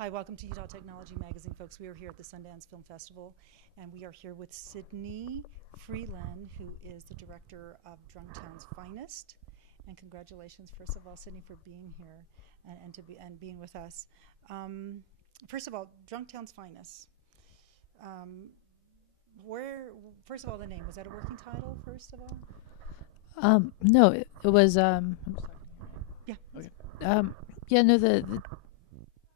Hi, welcome to Utah Technology Magazine, folks. We are here at the Sundance Film Festival, and we are here with Sydney Freeland, who is the director of Drunktown's Finest. And congratulations, first of all, Sydney, for being here and being with us. First of all, Drunktown's Finest. Where, first of all, the name, was that a working title, first of all? No, it was. I'm sorry. Yeah. Okay. Yeah, no,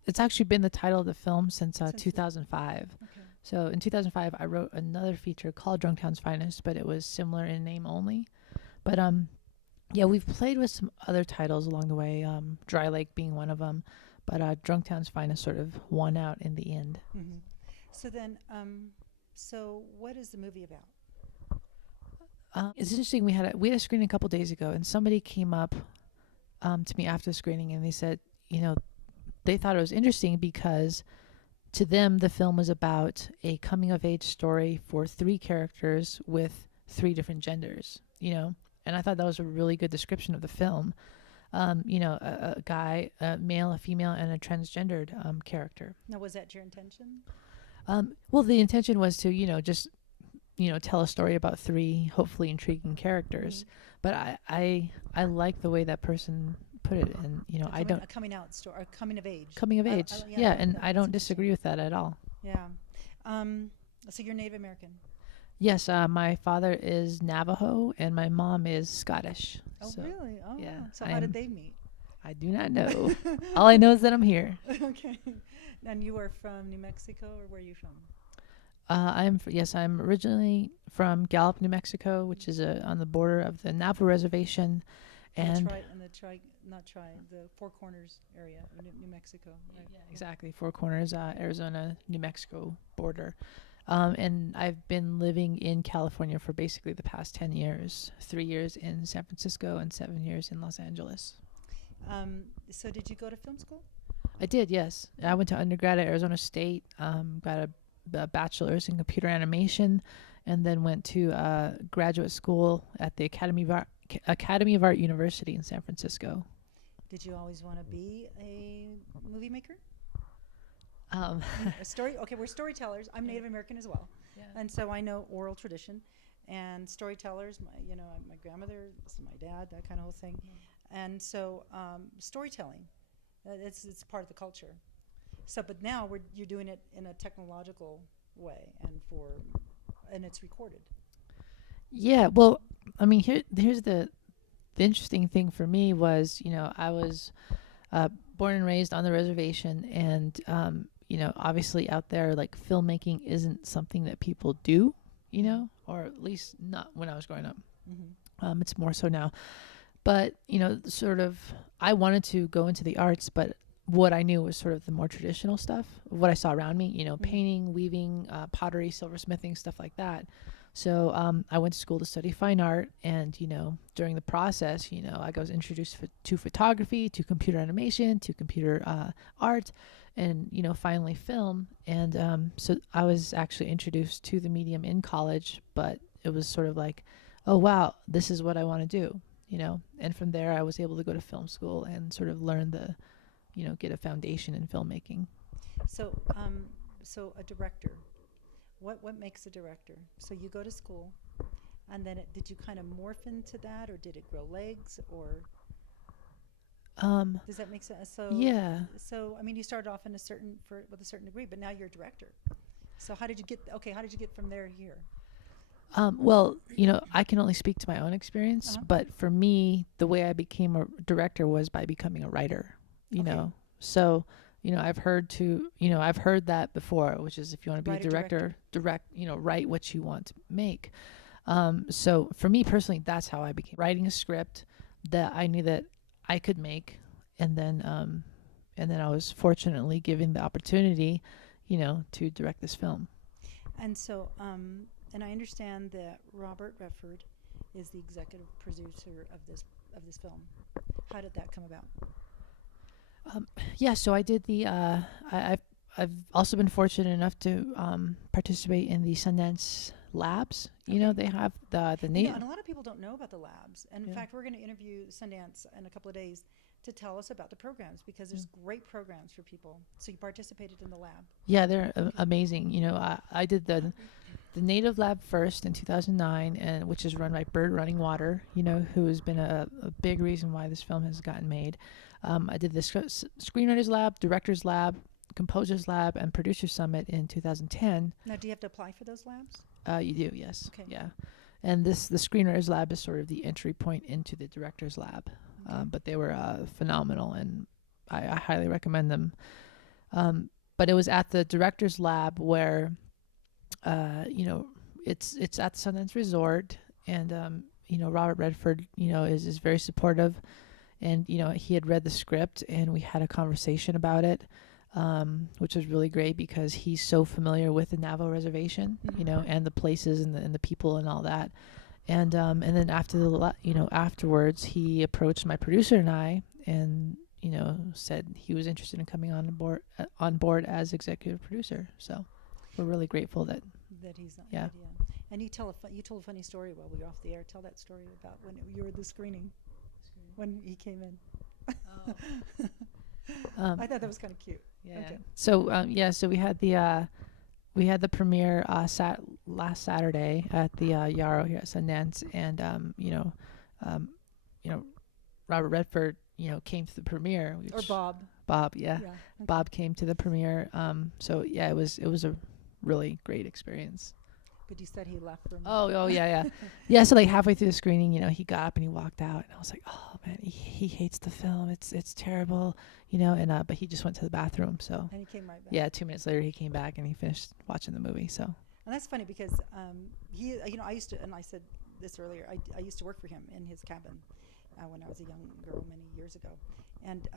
it's actually been the title of the film since Since 2005. Okay. So in 2005, I wrote another feature called Drunktown's Finest, but it was similar in name only. But yeah, we've played with some other titles along the way. Dry Lake being one of them, but Drunktown's Finest sort of won out in the end. Mm-hmm. So then, so what is the movie about? It's interesting. We had a screening a couple days ago, and somebody came up to me after the screening, and they said, they thought it was interesting because to them the film was about a coming of age story for three characters with three different genders. And I thought that was a really good description of the film. A guy, a male, a female, and a transgendered character. Now, was that your intention? Well, the intention was to just tell a story about three hopefully intriguing characters. Mm-hmm. But I like the way that person put it, and I don't a coming out story, or coming of age. Coming of age, yeah, and I don't interesting. disagree with that at all. Yeah. So you're Native American. Yes, my father is Navajo and my mom is Scottish. Oh, So, really? Oh, yeah, wow. So how did they meet? I do not know. All I know is that I'm here. Okay. And you are from New Mexico, or where are you from? I'm originally from Gallup, New Mexico, which is on the border of the Navajo Reservation, and the Four Corners area of New Mexico. Right? yeah, exactly, Four Corners, Arizona, New Mexico border. And I've been living in California for basically the past 10 years, 3 years in San Francisco and 7 years in Los Angeles. So did you go to film school? I did, yes. I went to undergrad at Arizona State, got a bachelor's in computer animation, and then went to graduate school at the Academy of Art University in San Francisco. Did you always want to be a movie maker? A story. Okay, we're storytellers. I'm Native American as well, and so I know oral tradition, and storytellers. My grandmother, my dad, that kind of whole thing, and so storytelling. It's part of the culture. So, but now you're doing it in a technological way, and it's recorded. Yeah, well, I mean, here's the interesting thing for me was, I was born and raised on the reservation, and obviously out there, like, filmmaking isn't something that people do, or at least not when I was growing up. Mm-hmm. It's more so now. But, sort of, I wanted to go into the arts, but what I knew was sort of the more traditional stuff, what I saw around me, Mm-hmm. painting, weaving, pottery, silversmithing, stuff like that. So I went to school to study fine art, and, during the process, I was introduced to photography, to computer animation, to computer art, and, finally film. And so I was actually introduced to the medium in college, but it was sort of like, oh, wow, this is what I want to do, and from there I was able to go to film school and sort of learn get a foundation in filmmaking. So, so a director. What makes a director? So you go to school, and then did you kind of morph into that, or did it grow legs, or does that make sense? So Yeah. So I mean, you started off with a certain degree, but now you're a director. So how did you get? Okay, how did you get from there to here? Well, I can only speak to my own experience, Uh-huh. but for me, the way I became a director was by becoming a writer. Okay. So I've heard that before, which is if you want to be Write a a director, write what you want to make. So for me personally, that's how I became writing a script that I knew that I could make, and then I was fortunately given the opportunity, to direct this film. And so, and I understand that Robert Redford is the executive producer of this film. How did that come about? Yeah, so I did I've also been fortunate enough to participate in the Sundance labs. Okay. They have the And name. a lot of people don't know about the labs. And in Yeah. fact, we're going to interview Sundance in a couple of days. to tell us about the programs, because there's great programs for people. So you participated in the lab. Yeah, they're amazing. You know, I did the native lab first in 2009, and which is run by Bird Running Water, you know, who has been a big reason why this film has gotten made. I did the screenwriters lab, directors lab, composers lab, and producer summit in 2010. Now, do you have to apply for those labs? You do, yes. Okay. Yeah. And the screenwriters lab is sort of the entry point into the directors lab. Okay. But they were phenomenal, and I highly recommend them. But it was at the directors lab where, you know, it's at the Sundance Resort, and you know, Robert Redford, you know, is very supportive, and you know, he had read the script, and we had a conversation about it, which was really great because he's so familiar with the Navajo Reservation, you know, and the places and the people and all that. And then afterwards, he approached my producer and I, and you know, said he was interested in coming on board as executive producer. So we're really grateful that he's on. Yeah. And you told a funny story while we were off the air. Tell that story about when you were at the screening when he came in. I thought that was kind of cute. Yeah. Okay. So we had the premiere last Saturday at the Yarrow here at Sundance, and you know, Robert Redford, you know, came to the premiere. Or Bob. Bob, yeah. Okay. Bob came to the premiere. So yeah, it was a really great experience. But you said he left for a minute. Oh yeah. Yeah, so like halfway through the screening, you know, he got up and he walked out, and I was like, oh man, he hates the film. It's terrible, you know, and but he just went to the bathroom, so. And he came right back. Yeah, 2 minutes later he came back and he finished watching the movie, so. And that's funny because he, you know, I used to, and I said this earlier, I used to work for him in his cabin when I was a young girl many years ago. And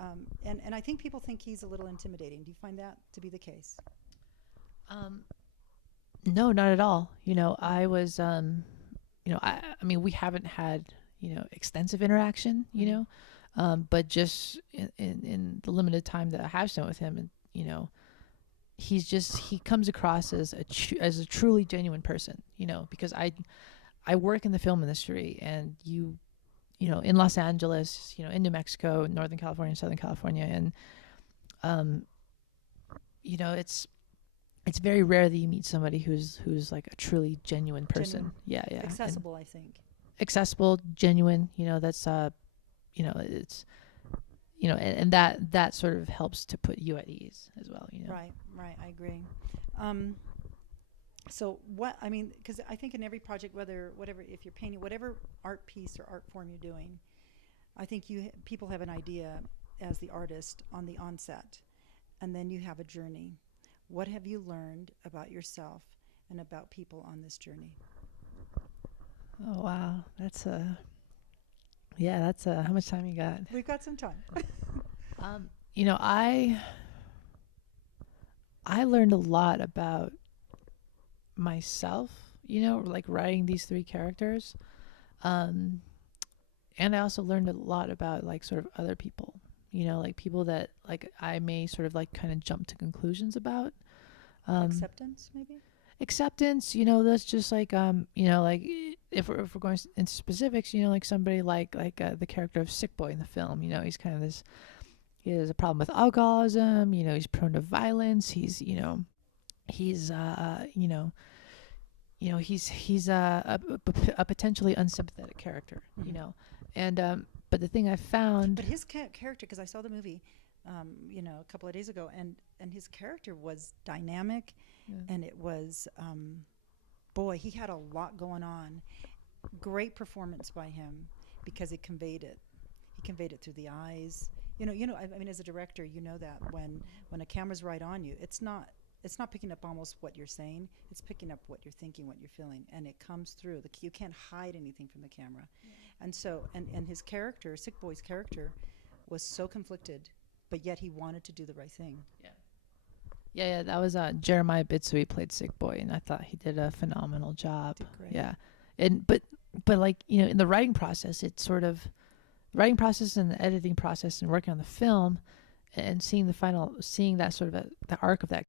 I think people think he's a little intimidating. Do you find that to be the case? No, not at all. You know, I was, you know, I mean, we haven't had, you know, extensive interaction, you know, but just in the limited time that I have spent with him, and, you know, he comes across as a truly genuine person, you know, because I work in the film industry, and you know, in Los Angeles, you know, in New Mexico, Northern California, Southern California, and, you know, it's very rare that you meet somebody who's like a truly genuine person. Genuine. Yeah. Accessible, I think. Accessible, genuine, you know, that's, you know, it's, you know, and that sort of helps to put you at ease as well, you know. Right, I agree. So what, I mean, because I think in every project, whatever, if you're painting, whatever art piece or art form you're doing, I think people have an idea as the artist on the onset, and then you have a journey. What have you learned about yourself and about people on this journey? Oh, wow. That's how much time you got? We've got some time. You know, I learned a lot about myself, you know, like writing these 3 characters. And I also learned a lot about like sort of other people, you know, like people that like I may sort of like kind of jump to conclusions about. Acceptance, maybe? Acceptance, you know, that's just like, you know, like if we're going into specifics, you know, like somebody like the character of Sick Boy in the film, you know, he's kind of he has a problem with alcoholism, you know, he's prone to violence, he's a potentially unsympathetic character, you know, and but the thing I found, but his character, because I saw the movie, you know, a couple of days ago, and his character was dynamic, and it was, boy, he had a lot going on. Great performance by him because he conveyed it. He conveyed it through the eyes. You know. I mean, as a director, you know that when a camera's right on you, it's not picking up almost what you're saying. It's picking up what you're thinking, what you're feeling, and it comes through. You can't hide anything from the camera. And so, and his character, Sick Boy's character, was so conflicted, but yet he wanted to do the right thing. Yeah, that was Jeremiah Bitsui played Sick Boy, and I thought he did a phenomenal job. Did great. Yeah, and but like, you know, in the writing process, it's sort of the writing process and the editing process and working on the film, and seeing that sort of the arc of that